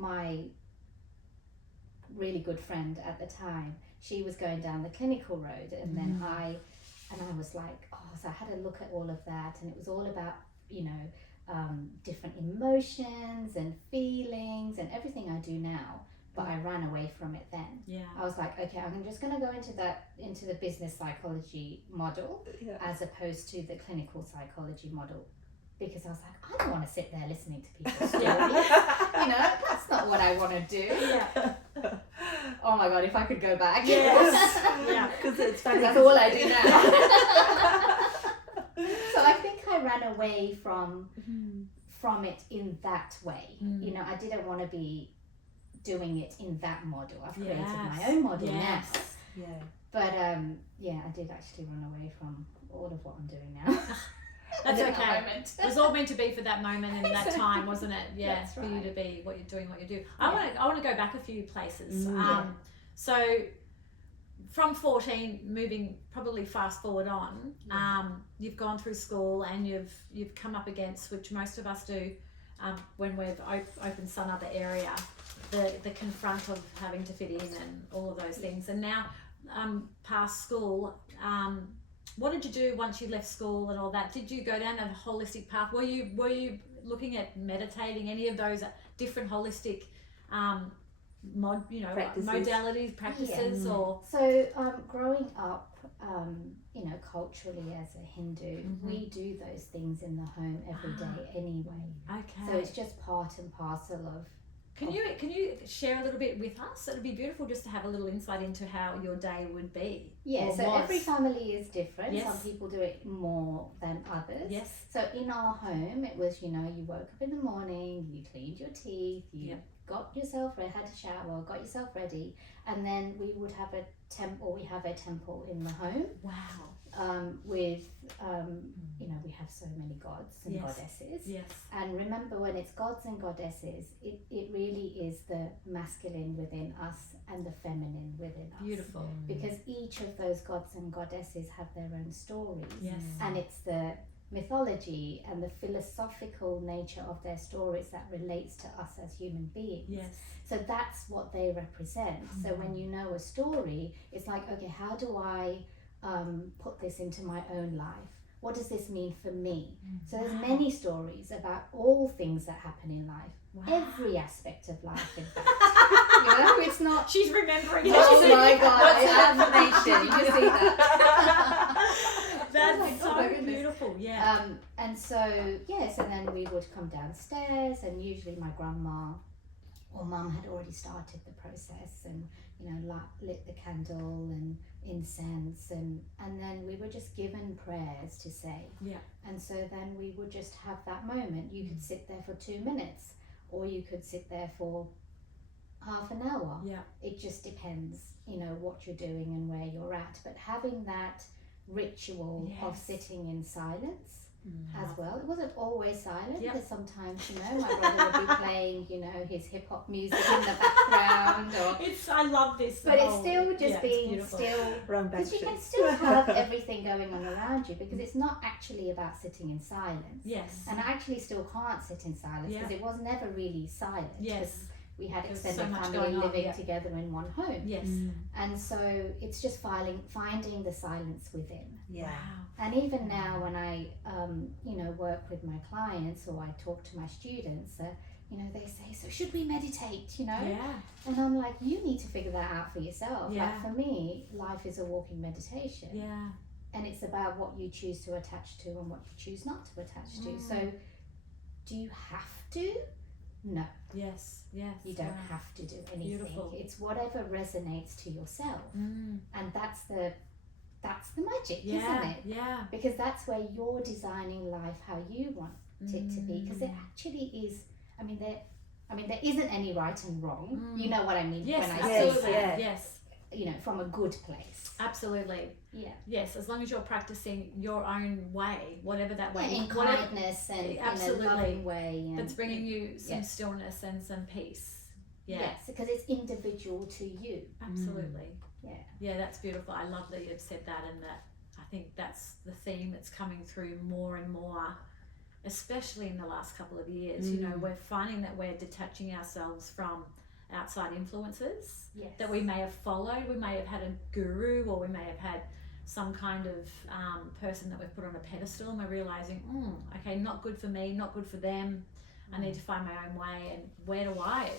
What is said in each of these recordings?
my really good friend at the time, she was going down the clinical road, and then I was like, so I had a look at all of that, and it was all about, different emotions and feelings and everything I do now, but I ran away from it then. I was like, okay, I'm just going to go into the business psychology model as opposed to the clinical psychology model, because I was like, I don't want to sit there listening to people's stories. That's not what I want to do. Oh my God, if I could go back. Because that's all I do now. So I think I ran away from it in that way. I didn't want to be doing it in that model. I've created my own model now. But I did actually run away from all of what I'm doing now. That's okay. It was all meant to be for that moment and that time, wasn't it? That's for right. you to be what you're doing, what you do. I want to go back a few places. So from 14, moving probably fast forward on, you've gone through school and you've come up against, which most of us do when we've opened some other area, the confront of having to fit in and all of those things. And now past school, what did you do once you left school and all that? Did you go down a holistic path? Were you looking at meditating, any of those different holistic modalities, practices? Or so growing up, culturally as a Hindu, we do those things in the home every day anyway. Okay. So it's just part and parcel of. Can you share a little bit with us? It'd be beautiful just to have a little insight into how your day would be. Every family is different. Yes. Some people do it more than others. Yes. So in our home, it was, you woke up in the morning, you cleaned your teeth, you got yourself ready, had a shower, got yourself ready, and then we would have a temple. We have a temple in the home. Wow. With we have so many gods and goddesses. Yes. And remember, when it's gods and goddesses, it really is the masculine within us and the feminine within us. Beautiful. Because each of those gods and goddesses have their own stories. Yes. And it's the mythology and the philosophical nature of their stories that relates to us as human beings. Yes. So that's what they represent. So when you know a story, it's like, okay, how do I put this into my own life? What does this mean for me? So there's many stories about all things that happen in life. Wow. Every aspect of life, in fact. It's not. She's remembering. Oh my God! I have information. You can see that. That's so beautiful. Yeah. And so so then we would come downstairs, and usually my grandma or mum had already started the process, and lit the candle and incense, and then we were just given prayers to say. And so then we would just have that moment. You could sit there for 2 minutes, or you could sit there for half an hour. It just depends, what you're doing and where you're at. But having that ritual of sitting in silence as well. It wasn't always silent. There's sometimes, my brother would be playing, his hip hop music in the background. I love this. But it's still just being still, because you can still have everything going on around you, because it's not actually about sitting in silence. Yes. And I actually still can't sit in silence because it was never really silent. Yes. We had There's extended so much family going on, living together in one home. Yes. And so it's just finding the silence within. Wow. And even now when I, work with my clients, or I talk to my students, they say, so should we meditate, Yeah. And I'm like, you need to figure that out for yourself. Yeah. Like for me, life is a walking meditation. Yeah. And it's about what you choose to attach to and what you choose not to attach to. So do you have to? No. Yes. Yes. You don't have to do anything. Beautiful. It's whatever resonates to yourself. And that's the magic, isn't it? Yeah. Because that's where you're designing life how you want it to be. Because it actually is. There isn't any right and wrong. You know what I mean Yes, when I absolutely. say that. Yes. From a good place. Absolutely. Yeah. Yes, as long as you're practicing your own way, whatever that way. In kindness and absolutely. in a loving way. That's bringing you some stillness and some peace. Yeah. Yes, because it's individual to you. Absolutely. Yeah. Yeah, that's beautiful. I love that you've said that, and that I think that's the theme that's coming through more and more especially in the last couple of years, you know, we're finding that we're detaching ourselves from outside influences Yes. that we may have followed. We may have had a guru, or we may have had some kind of person that we've put on a pedestal, and we're realizing, okay, not good for me, not good for them. I need to find my own way, and where do I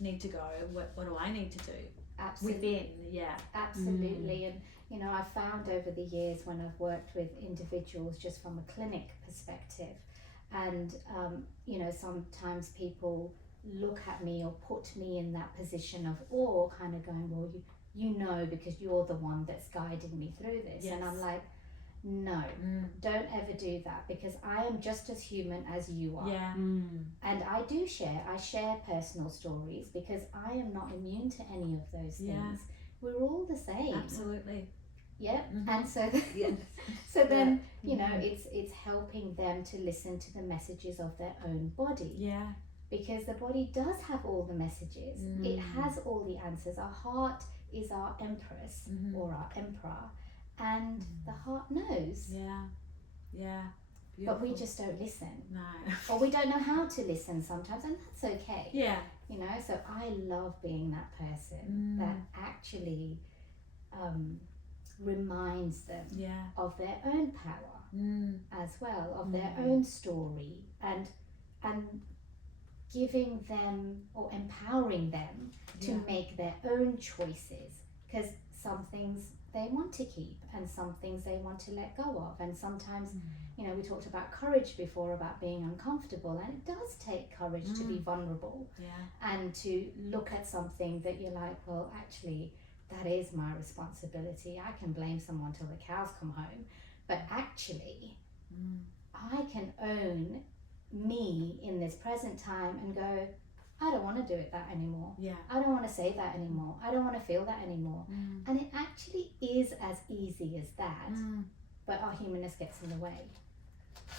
need to go? What do I need to do? Absolutely. Within, yeah. Absolutely. And, you know, I've found over the years when I've worked with individuals just from a clinic perspective, and, you know, sometimes people look at me or put me in that position of awe, kind of going, well, you know, because you're the one that's guiding me through this. Yes. And I'm like, no, don't ever do that, because I am just as human as you are. Yeah. And I share personal stories, because I am not immune to any of those things. Yeah. We're all the same. Absolutely. Yep. Mhm. And so so then you know, it's helping them to listen to the messages of their own body. Yeah. Because the body does have all the messages. It has all the answers. Our heart is our empress or our emperor, and the heart knows. Yeah. Yeah. But we Beautiful. just don't listen. No. Or we don't know how to listen sometimes, and that's okay. Yeah. You know, so I love being that person that actually reminds them of their own power as well, of their own story, and giving them or empowering them to make their own choices, because some things they want to keep and some things they want to let go of. And sometimes, you know, we talked about courage before, about being uncomfortable, and it does take courage to be vulnerable and to look at something that you're like, well, actually, that is my responsibility. I can blame someone till the cows come home, but actually, I can own me in this present time and go, I don't want to do it that anymore. Yeah. I don't want to say that anymore. I don't want to feel that anymore. And it actually is as easy as that, but our humanness gets in the way.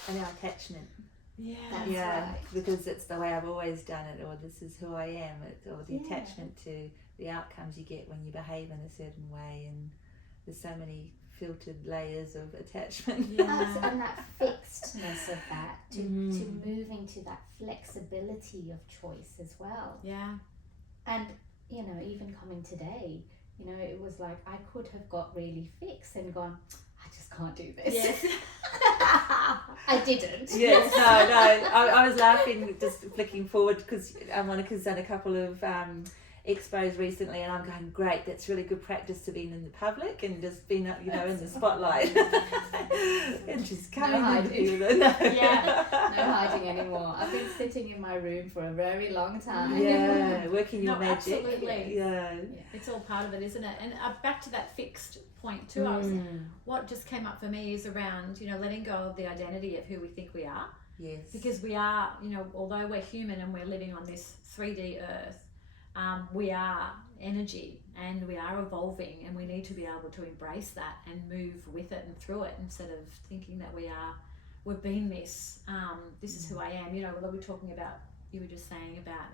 And our attachment. Yeah. That's Yeah, right. because it's the way I've always done it, or this is who I am, or the Yeah. attachment to the outcomes you get when you behave in a certain way. And there's so many filtered layers of attachment. And that fixedness of that, to moving to that flexibility of choice as well. Yeah. And, you know, even coming today, you know, it was like I could have got really fixed and gone, I just can't do this. Yes. I didn't. Yes, no. I was laughing just flicking forward because Monica's done a couple of expos recently, and I'm going, great, that's really good practice to being in the public and just being, you know, in the spotlight. And she's coming in. No hiding anymore. I've been sitting in my room for a very long time. Yeah, working your magic. Absolutely. Yeah. It's all part of it, isn't it? And back to that fixed point too, I was, what just came up for me is around, you know, letting go of the identity of who we think we are. Yes. Because we are, you know, although we're human and we're living on this 3D earth, we are energy and we are evolving, and we need to be able to embrace that and move with it and through it, instead of thinking that we've been this, this is who I am. You know, we were talking about, you were just saying about,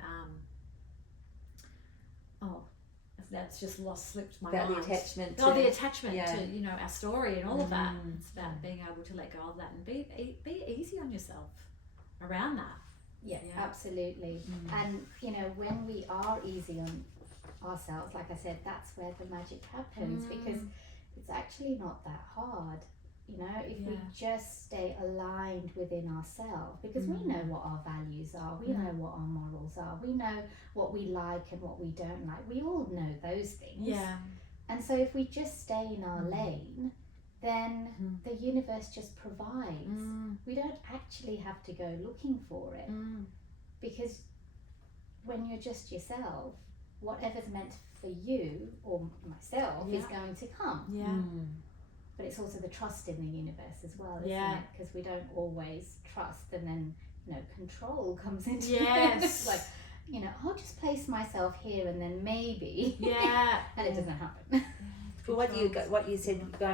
that's just slipped my mind. About the attachment. The attachment to, you know, our story and all of that. It's about being able to let go of that and be easy on yourself around that. Yeah, absolutely. And, you know, when we are easy on ourselves, like I said, that's where the magic happens, because it's actually not that hard. You know, if we just stay aligned within ourselves, because we know what our values are, we know what our morals are, we know what we like and what we don't like. We all know those things. Yeah. And so if we just stay in our lane, then the universe just provides. We don't actually have to go looking for it, because when you're just yourself, whatever's meant for you or myself is going to come. Yeah. But it's also the trust in the universe as well, isn't it? Because we don't always trust, and then, you know, control comes into it. It's like, you know, I'll just place myself here and then maybe. And it doesn't happen. But what you said, going